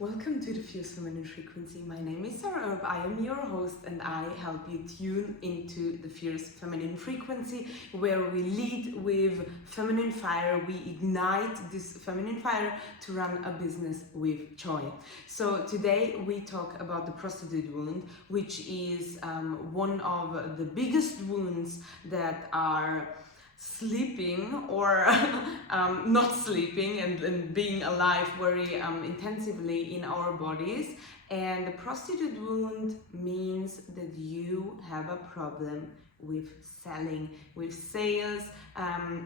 Welcome to the Fierce Feminine Frequency. My name is Sarah Erb. I am your host and I help you tune into the Fierce Feminine Frequency, where we lead with feminine fire. We ignite this feminine fire to run a business with joy. So today we talk about the prostitute wound, which is one of the biggest wounds that are sleeping or not sleeping and being alive very intensively in our bodies. And the prostitute wound means that you have a problem with selling, with sales,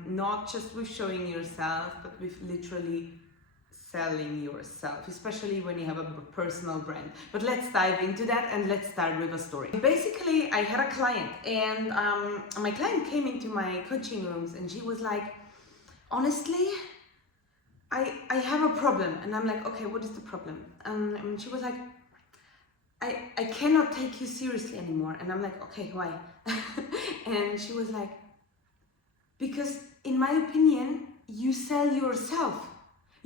not just with showing yourself, but with literally selling yourself, especially when you have a personal brand. But let's dive into that and let's start with a story. Basically, I had a client and my client came into my coaching rooms and she was like, honestly, I have a problem. And I'm like, okay, what is the problem? And she was like, I cannot take you seriously anymore. And I'm like, okay, why? And she was like, because in my opinion, you sell yourself.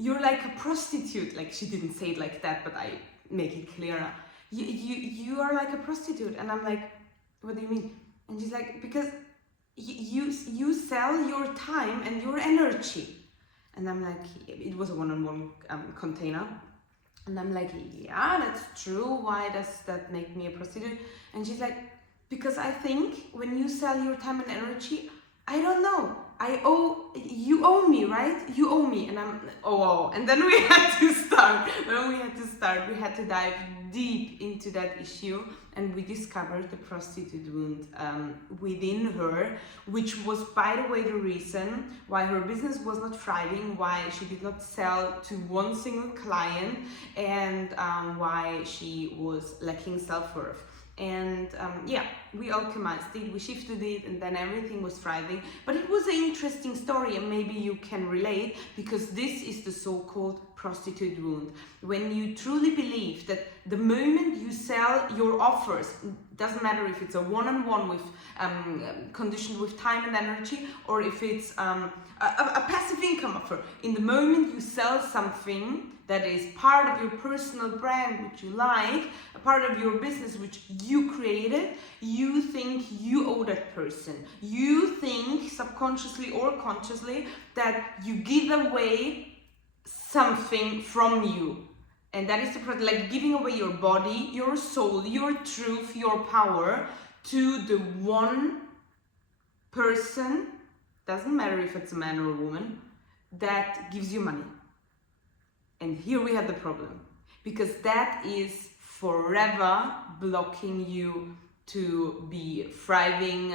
You're like a prostitute. Like, she didn't say it like that, but I make it clearer. You are like a prostitute. And I'm like, what do you mean? And she's like, because you sell your time and your energy. And I'm like, it was a one-on-one container. And I'm like, yeah, that's true. Why does that make me a prostitute? And she's like, because I think when you sell your time and energy, I don't know. You owe me, right? You owe me. And I'm, oh. And then we had to start. We had to dive deep into that issue. And we discovered the prostitute wound within her, which was, by the way, the reason why her business was not thriving, why she did not sell to one single client, and why she was lacking self-worth. And we alchemized it, we shifted it, and then everything was thriving. But it was an interesting story, and maybe you can relate, because this is the so-called prostitute wound. When you truly believe that the moment you sell your offers, doesn't matter if it's a one-on-one with conditioned with time and energy, or if it's a passive income offer, in the moment you sell something that is part of your personal brand, which you like, a part of your business which you created, you think you owe that person. You think subconsciously or consciously that you give away something from you. And that is like giving away your body, your soul, your truth, your power to the one person, doesn't matter if it's a man or a woman, that gives you money. And here we have the problem, because that is forever blocking you to be thriving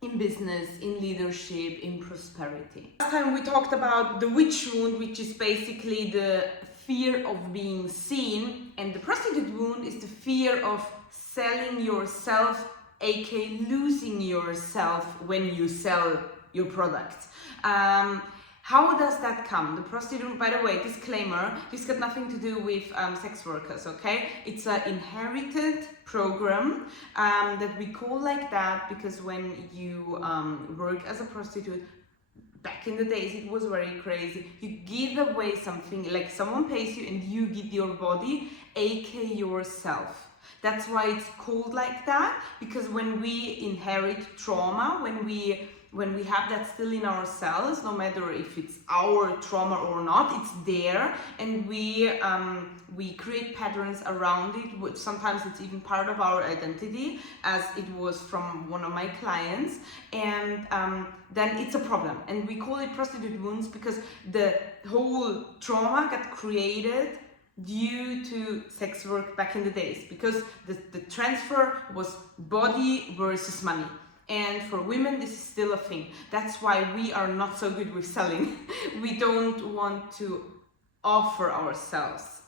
in business, in leadership, in prosperity. Last time we talked about the witch wound, which is basically the fear of being seen, and the prostitute wound is the fear of selling yourself, aka losing yourself when you sell your product. How does that come? The prostitute, by the way, disclaimer, this got nothing to do with sex workers, okay? It's an inherited program that we call like that because when you work as a prostitute, back in the days, it was very crazy. You give away something, like someone pays you and you give your body, aka yourself. That's why it's called like that, because when we inherit trauma, when we have that still in ourselves, no matter if it's our trauma or not, it's there, and we create patterns around it, which sometimes it's even part of our identity, as it was from one of my clients, and then it's a problem. And we call it prostitute wounds because the whole trauma got created due to sex work back in the days, because the transfer was body versus money. And for women, this is still a thing. That's why we are not so good with selling. We don't want to offer ourselves,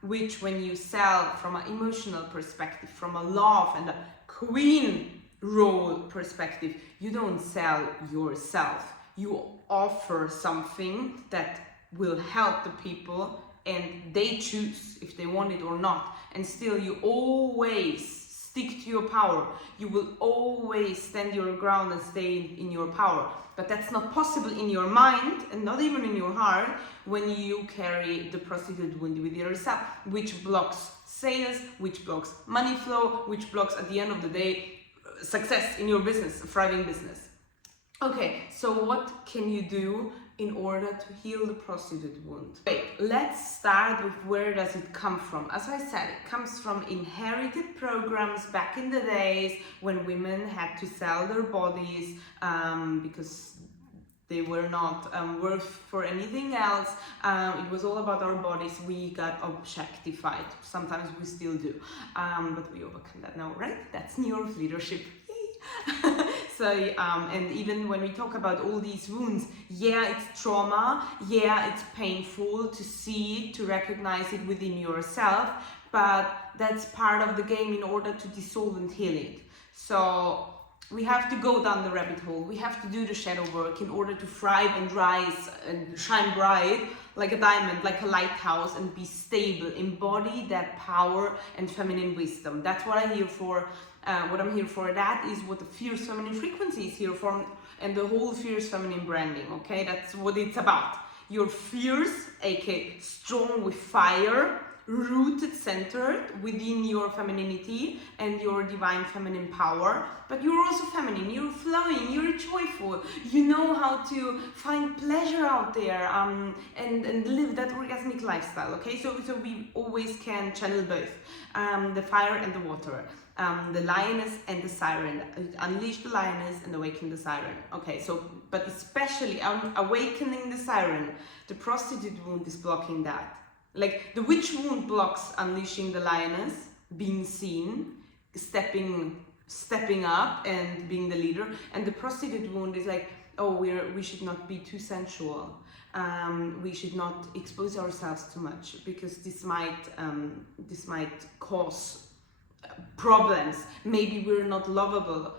which when you sell from an emotional perspective, from a love and a queen role perspective, you don't sell yourself. You offer something that will help the people, and they choose if they want it or not. And still, you always stick to your power. You will always stand your ground and stay in your power. But that's not possible in your mind and not even in your heart when you carry the prostitute wound with yourself, which blocks sales, which blocks money flow, which blocks at the end of the day success in your business, a thriving business. Okay, so what can you do in order to heal the prostitute wound? Okay, let's start with where does it come from. As I said, it comes from inherited programs back in the days when women had to sell their bodies because they were not worth for anything else. It was all about our bodies. We got objectified. Sometimes we still do, but we overcome that now, right? That's New York leadership. So, and even when we talk about all these wounds, yeah, it's trauma, yeah, it's painful to see, to recognize it within yourself, but that's part of the game in order to dissolve and heal it. So we have to go down the rabbit hole. We have to do the shadow work in order to thrive and rise and shine bright like a diamond, like a lighthouse, and be stable, embody that power and feminine wisdom. That's what I'm here for. What I'm here for, that is what the Fierce Feminine Frequency is here for, and the whole Fierce Feminine branding, okay? That's what it's about. You're fierce, aka strong with fire, rooted, centered within your femininity and your divine feminine power, but you're also feminine, you're flowing, you're joyful, you know how to find pleasure out there and live that orgasmic lifestyle, okay? So we always can channel both, the fire and the water. The lioness and the siren, unleash the lioness and awaken the siren. Okay, so, but especially awakening the siren, the prostitute wound is blocking that. Like the witch wound blocks unleashing the lioness, being seen, stepping up and being the leader. And the prostitute wound is like, oh, we should not be too sensual. We should not expose ourselves too much because this might cause problems. Maybe we're not lovable,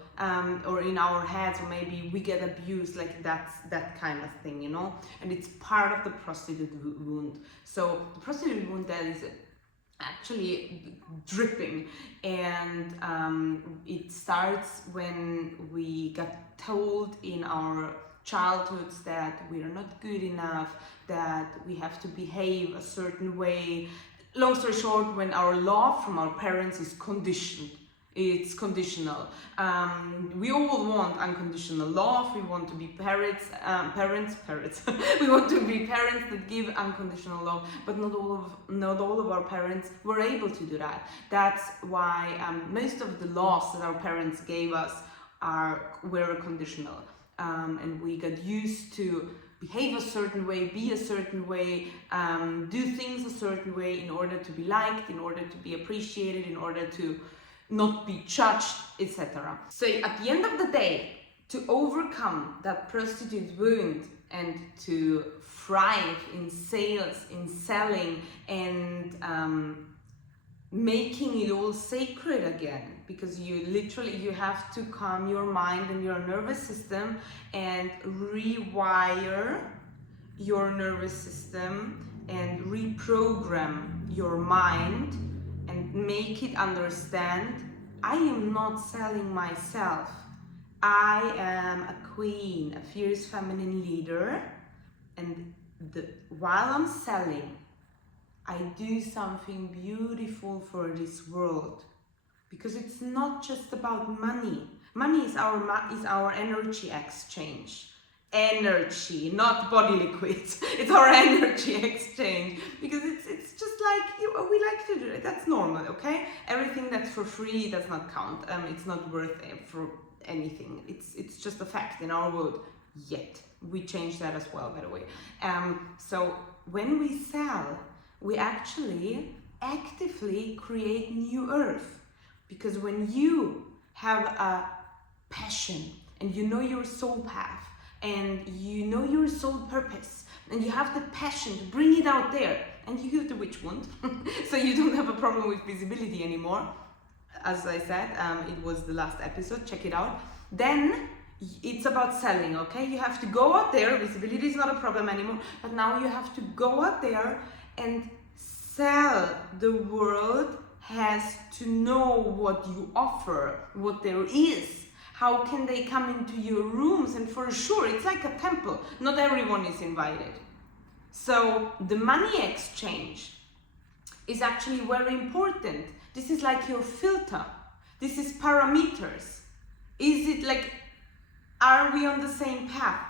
or in our heads, or maybe we get abused, like that's that kind of thing, you know. And it's part of the prostitute wound. So the prostitute wound that is actually dripping, and it starts when we got told in our childhoods that we are not good enough, that we have to behave a certain way. Long story short, when our love from our parents is conditioned, it's conditional. We all want unconditional love. We want to be parents. We want to be parents that give unconditional love, but not all of our parents were able to do that. That's why most of the loves that our parents gave us were conditional, and we got used to behave a certain way, be a certain way, do things a certain way in order to be liked, in order to be appreciated, in order to not be judged, etc. So at the end of the day, to overcome that prostitute wound and to thrive in sales, in selling, and making it all sacred again, because you have to calm your mind and your nervous system and rewire your nervous system and reprogram your mind and make it understand, I am not selling myself. I am a queen, a fierce feminine leader, and while I'm selling, I do something beautiful for this world, because it's not just about money. Money is our energy exchange. Energy, not body liquids. It's our energy exchange, because it's just like we like to do it. That's normal, okay? Everything that's for free does not count. It's not worth it for anything. It's just a fact in our world. Yet we change that as well, by the way. So when we sell, we actually actively create new earth, because when you have a passion and you know your soul path and you know your soul purpose and you have the passion to bring it out there, and you heal the witch wound, so you don't have a problem with visibility anymore. As I said, it was the last episode, check it out. Then it's about selling, okay? You have to go out there, visibility is not a problem anymore, but now you have to go out there and sell the world has to know what you offer, what there is. How can they come into your rooms? And for sure, it's like a temple. Not everyone is invited. So the money exchange is actually very important. This is like your filter. This is parameters. Is it like, are we on the same path?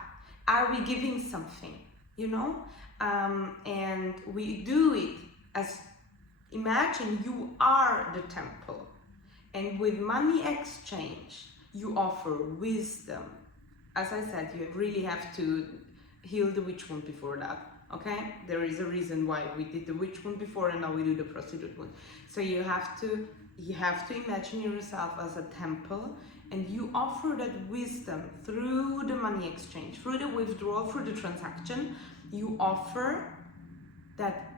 Are we giving something, you know? And we do it as, imagine you are the temple. And with money exchange, you offer wisdom. As I said, you really have to heal the witch wound before that. Okay, there is a reason why we did the witch wound before and now we do the prostitute wound. So you have to imagine yourself as a temple, and you offer that wisdom through the money exchange, through the withdrawal, through the transaction. You offer that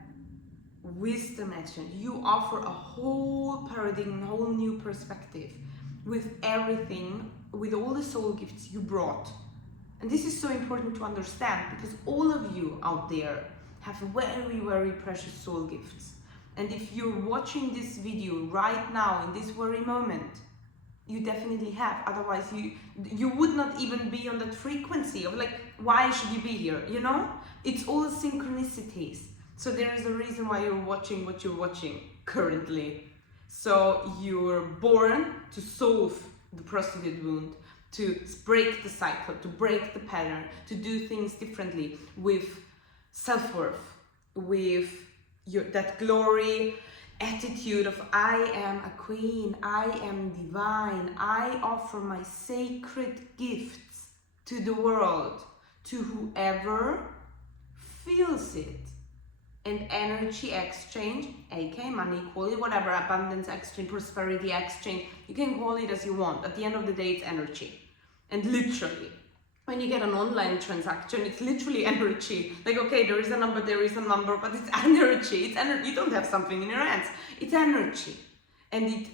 wisdom exchange. You offer a whole paradigm, a whole new perspective with everything, with all the soul gifts you brought. And this is so important to understand, because all of you out there have very, very precious soul gifts. And if you're watching this video right now, in this very moment, you definitely have. Otherwise, you would not even be on that frequency of like, why should you be here? You know? It's all synchronicities. So there is a reason why you're watching what you're watching currently. So you're born to solve the prostitute wound, to break the cycle, to break the pattern, to do things differently with self-worth, with that glory attitude of I am a queen, I am divine, I offer my sacred gifts to the world, to whoever feels it. And energy exchange, aka money, call it whatever, abundance exchange, prosperity exchange, you can call it as you want. At the end of the day, it's energy. And literally, when you get an online transaction, it's literally energy. Like, okay, there is a number, but it's energy. It's energy. You don't have something in your hands. It's energy. And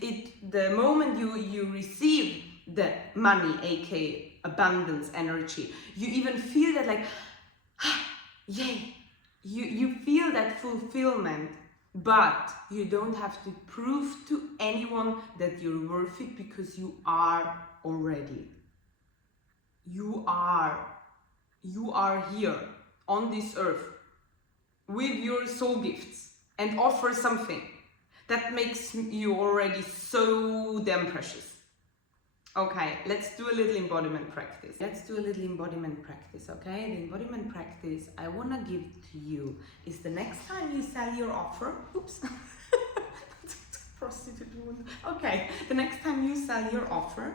the moment you receive the money, aka abundance energy, you even feel that like, yay. You feel that fulfillment, but you don't have to prove to anyone that you're worth it, because you are already. You are here on this earth with your soul gifts and offer something that makes you already so damn precious. Okay, let's do a little embodiment practice. Okay? The embodiment practice I want to give to you is the next time you sell your offer, oops, prostitute wound. Okay, the next time you sell your offer,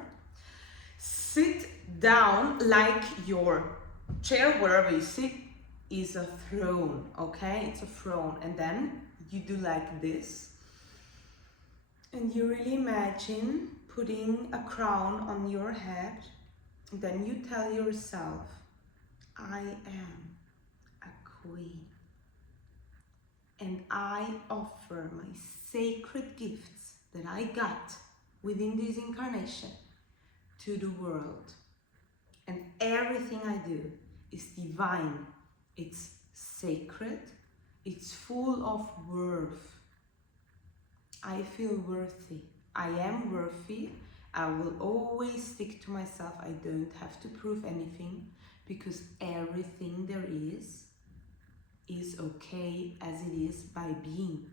sit down like your chair, wherever you sit, is a throne, okay? It's a throne, and then you do like this, and you really imagine putting a crown on your head. Then you tell yourself, I am a queen, and I offer my sacred gifts that I got within this incarnation to the world. And everything I do is divine, it's sacred, it's full of worth. I feel worthy. I am worthy. I will always stick to myself. I don't have to prove anything, because everything there is okay as it is by being,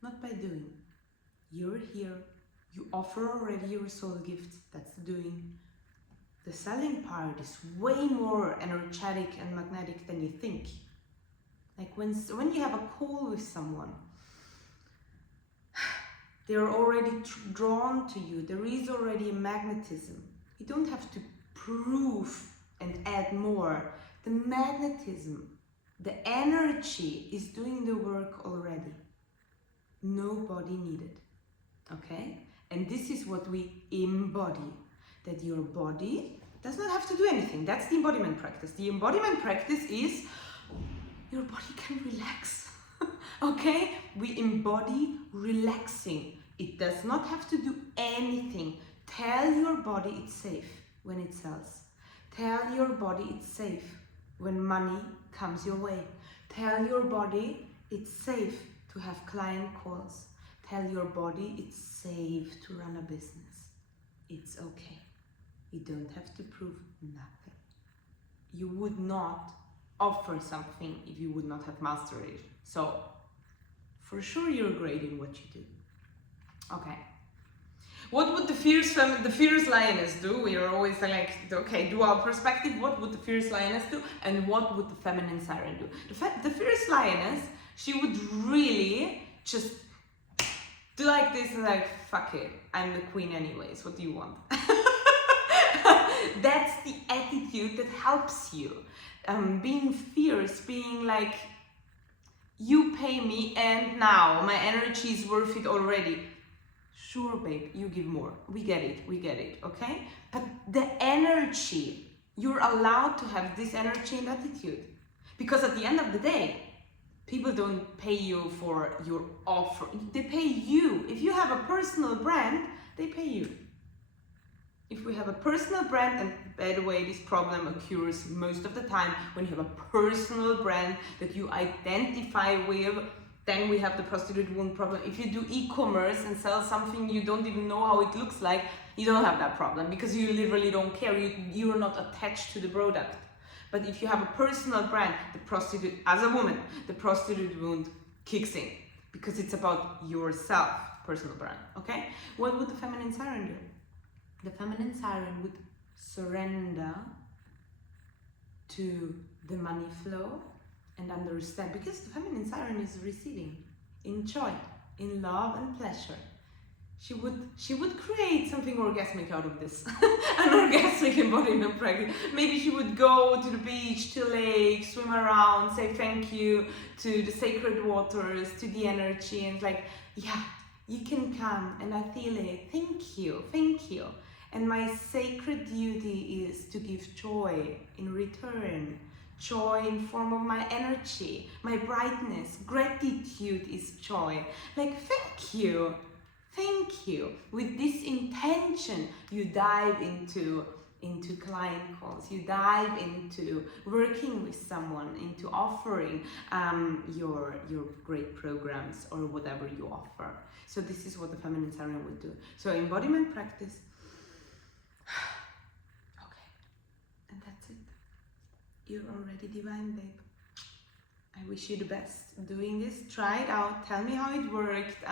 not by doing. You're here. You offer already your soul gifts. That's the doing. The selling part is way more energetic and magnetic than you think. Like when you have a call with someone, they're already drawn to you. There is already a magnetism. You don't have to prove and add more. The magnetism, the energy is doing the work already. Nobody needed. Okay? And this is what we embody. That your body does not have to do anything. That's the embodiment practice. The embodiment practice is your body can relax. Okay? We embody relaxing. It does not have to do anything. Tell your body it's safe when it sells. Tell your body it's safe when money comes your way. Tell your body it's safe to have client calls. tell your body it's safe to run a business. It's okay. You don't have to prove nothing. You would not offer something if you would not have mastered it. So, for sure you're great in what you do. Okay. What would the fierce lioness do? We are always like, okay, dual perspective. What would the fierce lioness do? And what would the feminine siren do? The fierce lioness, she would really just do like this and like, fuck it, I'm the queen anyways, what do you want? That's the attitude that helps you. Being fierce, being like, you pay me and now my energy is worth it already. Sure, babe, you give more. We get it, okay? But the energy, you're allowed to have this energy and attitude. Because at the end of the day, people don't pay you for your offer. They pay you. If you have a personal brand, they pay you. If we have a personal brand, and by the way, this problem occurs most of the time when you have a personal brand that you identify with, then we have the prostitute wound problem. If you do e-commerce and sell something you don't even know how it looks like, you don't have that problem because you literally don't care. You're not attached to the product. But if you have a personal brand, the prostitute, as a woman, the prostitute wound kicks in because it's about yourself, personal brand, okay? What would the feminine siren do? The feminine siren would surrender to the money flow and understand, because the feminine siren is receiving in joy, in love and pleasure. She would create something orgasmic out of this, an orgasmic embodiment practice. Maybe she would go to the beach, to lake, swim around, say thank you to the sacred waters, to the energy, and like, yeah, you can come and I feel it. Thank you, thank you. And my sacred duty is to give joy in return. Joy in form of my energy, my brightness. Gratitude is joy. Like, thank you. Thank you. With this intention, you dive into client calls. You dive into working with someone, into offering your great programs or whatever you offer. So this is what the feminine siren would do. So embodiment practice. Okay, and that's it. You're already divine, babe. I wish you the best doing this. Try it out. Tell me how it worked.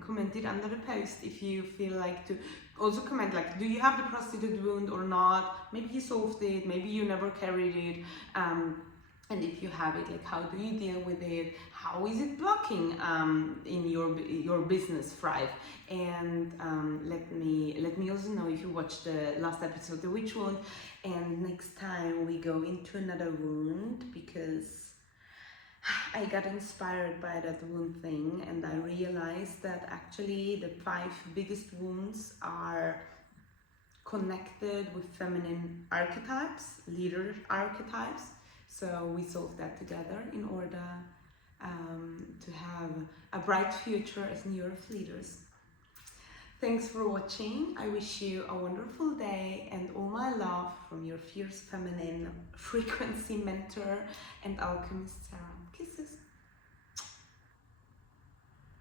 Comment it under the post if you feel like to. Also comment like, do you have the prostitute wound or not? Maybe you solved it. Maybe you never carried it. And if you have it, like, how do you deal with it? How is it blocking in your business thrive? And let me also know if you watched the last episode, the witch wound. And next time we go into another wound, because I got inspired by that wound thing, and I realized that actually the 5 biggest wounds are connected with feminine archetypes, leader archetypes. So we solved that together in order to have a bright future as New Earth leaders. Thanks for watching. I wish you a wonderful day and all my love from your fierce feminine frequency mentor and alchemist Sarah. Kisses.